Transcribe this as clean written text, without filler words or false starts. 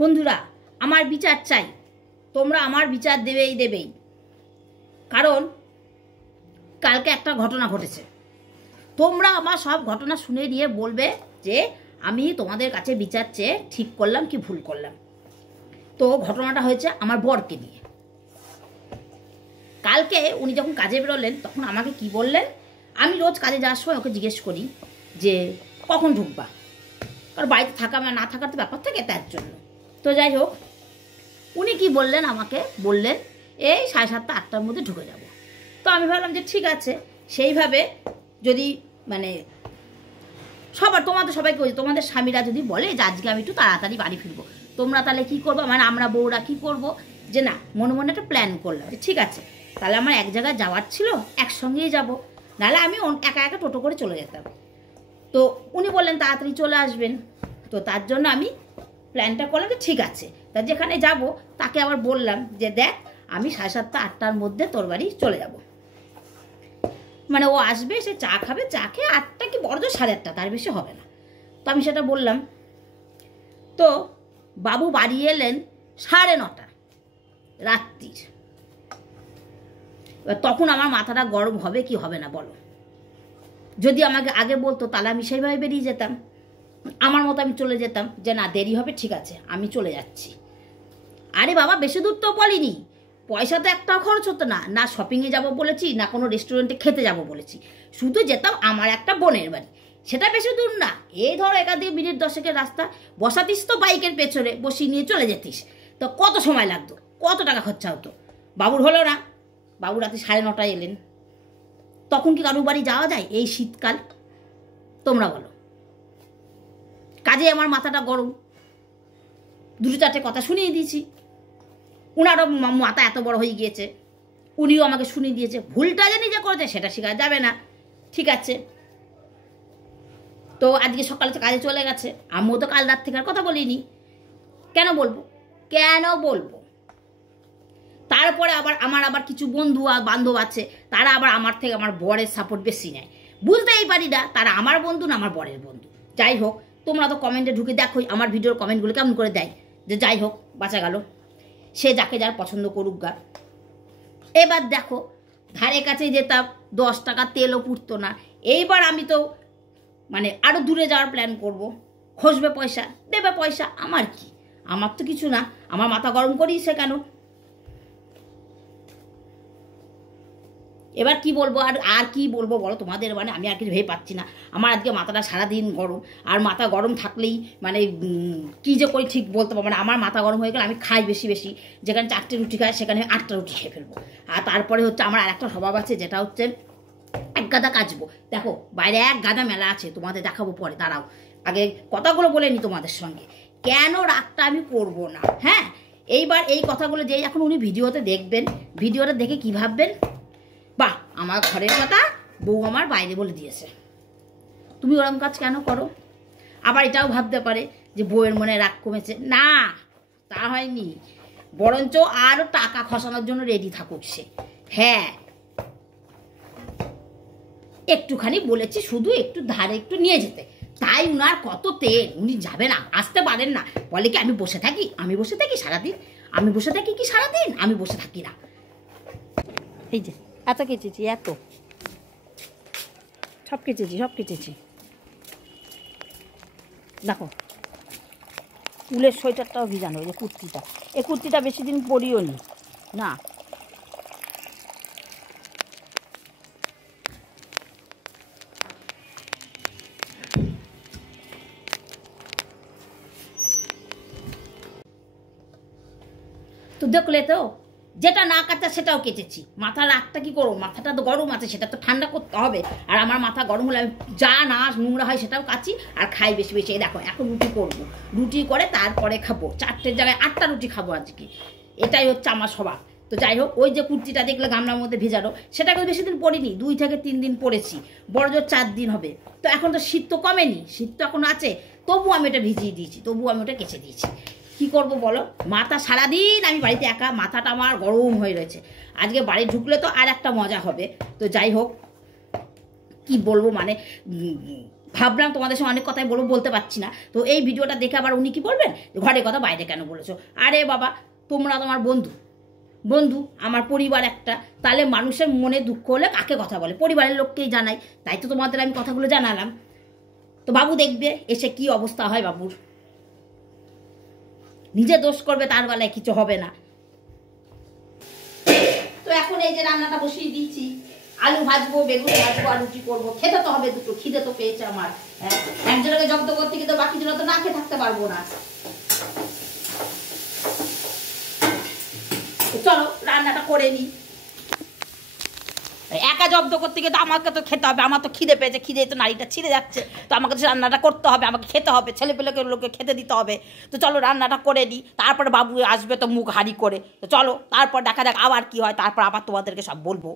বন্ধুরা, আমার বিচার চাই, তোমরা আমার বিচার দেবেই। কারণ কালকে একটা ঘটনা ঘটেছে, তোমরা আমার সব ঘটনা শুনে নিয়ে বলবে যে আমি তোমাদের কাছে বিচার চেয়ে ঠিক করলাম কি ভুল করলাম। তো ঘটনাটা হয়েছে আমার বরকে নিয়ে। কালকে উনি যখন কাজে বেরোলেন তখন আমাকে কি বললেন, আমি রোজ কাজে যাওয়ার সময় ওকে জিজ্ঞেস করি যে কখন ঢুকবা, কারণ বাড়িতে থাকা না থাকার তো ব্যাপার থাকে, তার জন্য। তো যাই হোক, উনি কি বললেন, আমাকে বললেন এই 7:30 8টার মধ্যে ঢুকে যাব। তো আমি ভাবলাম যে ঠিক আছে, সেইভাবে যদি মানে তোমাদের সবাইকে তোমাদের স্বামীরা যদি বলে যে আজকে আমি একটু তাড়াতাড়ি বাড়ি ফিরবো, তোমরা তাহলে কি করবো, মানে আমরা বউরা কি করব, যে না মনে মনে একটা প্ল্যান করলাম যে ঠিক আছে তাহলে আমার এক জায়গায় যাওয়ার ছিল, একসঙ্গেই যাব, নাহলে আমি একা একা টোটো করে চলে যেতাম। তো উনি বললেন তাড়াতাড়ি চলে আসবেন। তো তার জন্য আমি প্ল্যানটা করলাম যে ঠিক আছে, তা যেখানে যাব তাকে আবার বললাম যে দেখ আমি 7:30 8টার মধ্যে তোর বাড়ি চলে যাব, মানে ও আসবে, সে চা খাবে, চা খেয়ে 8টা কি বড় জোর 8:30, তার বেশি হবে না। তো আমি সেটা বললাম। তো বাবু বাড়ি এলেন 9:30 রাত্রির। এবার তখন আমার মাথাটা গরম হবে কি হবে না বলো। যদি আমাকে আগে বলতো তাহলে আমি সেইভাবে বেরিয়ে যেতাম, আমার মতো আমি চলে যেতাম যে না দেরি হবে, ঠিক আছে আমি চলে যাচ্ছি। আরে বাবা বেশি দূর তো বলিনি, পয়সা তো একটাও খরচ হতো না, না শপিংয়ে যাব বলেছি, না কোনো রেস্টুরেন্টে খেতে যাব বলেছি, শুধু যেতাম আমার একটা বোনের বাড়ি, সেটা বেশি দূর না, এই ধর 1.5 মিনিট 10-এর রাস্তা। বসাতিস তো বাইকের পেছনে, বসিয়ে নিয়ে চলে যেতিস, তো কত সময় লাগতো, কত টাকা খরচা হতো। বাবুর হলো না, বাবু রাতে 9:30 এলেন। তখন কি কারুর বাড়ি যাওয়া যায় এই শীতকাল, তোমরা বলো। কাজে আমার মাথাটা গরম, 2-4টে কথা শুনিয়ে দিয়েছি, উনারও মাথা এত বড় হয়ে গিয়েছে, উনিও আমাকে শুনিয়ে দিয়েছে। ভুলটা যে নিজে করেছে সেটা শেখা যাবে না, ঠিক আছে। তো আজকে সকালে কাজে চলে গেছে, আমিও তো কাল রাত থেকে আর কথা বলিনি। কেন বলবো? তারপরে আমার আবার কিছু বন্ধু আর বান্ধব আছে, তারা আবার আমার থেকে আমার বরের সাপোর্ট বেশি নেয়, বুঝতেই পারি না তারা আমার বন্ধু না আমার বরের বন্ধু। যাই হোক, তোমরা তো কমেন্টে ঢুকে দেখোই আমার ভিডিওর কমেন্টগুলো কেমন করে দেয়, যে যাই হোক বাঁচা গেল, সে যাকে যার পছন্দ করুক গা। এবার দেখো, ধারে কাছে যেতাম 10 টাকা তেলও পুড়তো না, এইবার আমি তো মানে আরও দূরে যাওয়ার প্ল্যান করব, খসবে পয়সা, দেবে পয়সা, আমার কি, আমার তো কিছু না, আমার মাথা গরম করিস কেন। এবার কি বলবো, আর কি বলবো বলো তোমাদের, মানে আমি আর কিছু ভেবে পাচ্ছি না। আমার আজকে মাথাটা সারাদিন গরম, আর মাথা গরম থাকলেই মানে কি যে করি ঠিক বলতে পারবো না। আমার মাথা গরম হয়ে গেলে আমি খাই বেশি, যেখানে 4টে রুটি খাই সেখানে 8টা রুটি খেয়ে ফেলবো। আর তারপরে হচ্ছে আমার আর একটা স্বভাব আছে, যেটা হচ্ছে এক গাদা কাচবো। দেখো বাইরে এক গাদা মেলা আছে, তোমাদের দেখাবো পরে, দাঁড়াও আগে কথাগুলো বলে নি তোমাদের সঙ্গে, কেন রাগটা আমি করবো না। হ্যাঁ, এইবার এই কথাগুলো যে এখন উনি ভিডিওতে দেখবেন, ভিডিওটা দেখে কি ভাববেন, বাহ আমার ঘরের কথা বউ আমার বাইরে বলে দিয়েছে, তুমি ওরকম কাজ কেন করো। আবার এটাও ভাবতে পারে যে বউয়ের মনে রাগ কমেছে, না তা হয়নি, বরঞ্চ আরও টাকা খসানোর জন্য রেডি থাকুক সে। হ্যাঁ একটুখানি বলেছি, শুধু একটু ধারে একটু নিয়ে যেতে, তাই উনার কত তেল, উনি যাবে না, আসতে পারেন না, বলে কি আমি বসে থাকি সারাদিন, আমি বসে থাকি কি সারাদিন, আমি বসে থাকি না। এই যে এত কেচেছি, এত সব কেচেছি দেখো, উলের সোয়েটারটাও ভিজানো, এই যে কুর্তিটা, এই কুর্তিটা বেশি দিন পরিও নি না। তো দেখলে তো, যেটা না কাটা সেটাও কেচেছি। মাথার রাগটা কি করবো, মাথাটা তো গরম আছে, সেটা তো ঠান্ডা করতে হবে, আর আমার মাথা গরম হলে আমি যা না নোংরা হয় সেটাও কাচি আর খাই বেশি। এই দেখো এখন রুটি করবো, রুটি করে তারপরে খাবো, 4টের জায়গায় 8টা রুটি খাবো আজকে, এটাই হচ্ছে আমার স্বভাব। তো যাই হোক, ওই যে কুর্তিটা দেখলে গামলার মধ্যে ভেজানো, সেটাকে বেশি দিন পরিনি, 2 থেকে 3 দিন পরেছি, বড় জোর 4 দিন হবে। তো এখন তো শীত তো কমেনি, শীত তো এখন আছে, তবু আমি ওটা ভিজিয়ে দিয়েছি, তবু আমি ওটা কেচে দিয়েছি। কি করব বলো, মাথা সারাদিন আমি বাড়িতে একা, মাথাটা আমার গরম হয়ে রয়েছে। আজকে বাড়ি ঢুকলে তো আর একটা মজা হবে। তো যাই হোক, কি বলবো, মানে ভাবলাম তোমাদের সঙ্গে অনেক কথাই বলবো, বলতে পারছি না। তো এই ভিডিওটা দেখে আবার উনি কি বলবেন, ঘরে কথা বাইরে কেন বলেছো? আরে বাবা, তোমরা তোমার বন্ধু, বন্ধু আমার পরিবার একটা, তাহলে মানুষের মনে দুঃখ হলে কাকে কথা বলে? পরিবারের লোককেই জানাই, তাই তো তোমাদের আমি কথাগুলো জানালাম। তো বাবু দেখবে এসে কি অবস্থা হয় বাবুর, নিজে দোষ করবে, তার বেলায় কিছু হবে না। তো এখন এই যে রান্নাটা বসিয়ে দিচ্ছি, আলু ভাজবো, বেগুন ভাজবো, আর রুটি করবো। খেতে তো হবে দুটো, খিদে তো পেয়েছে আমার। একজনকে জব্দ করতে গিয়ে তো বাকি জন তো না খেয়ে থাকতে পারবো না। চলো রান্নাটা করে নিই। একা জব্দ করতে গিয়ে তো আমাকে তো খেতে হবে, আমার তো খিদে পেয়েছে, খিদে তো নাড়িটা ছিঁড়ে যাচ্ছে, তো আমাকে তো রান্নাটা করতে হবে, আমাকে খেতে হবে, ছেলেপেলেকে লোকে খেতে দিতে হবে। তো চলো রান্নাটা করে নিই, তারপরে বাবু আসবে তো মুখ হাঁড়ি করে। তো চলো তারপর দেখা যাক আবার কি হয়, তারপর আবার তোমাদেরকে সব বলবো।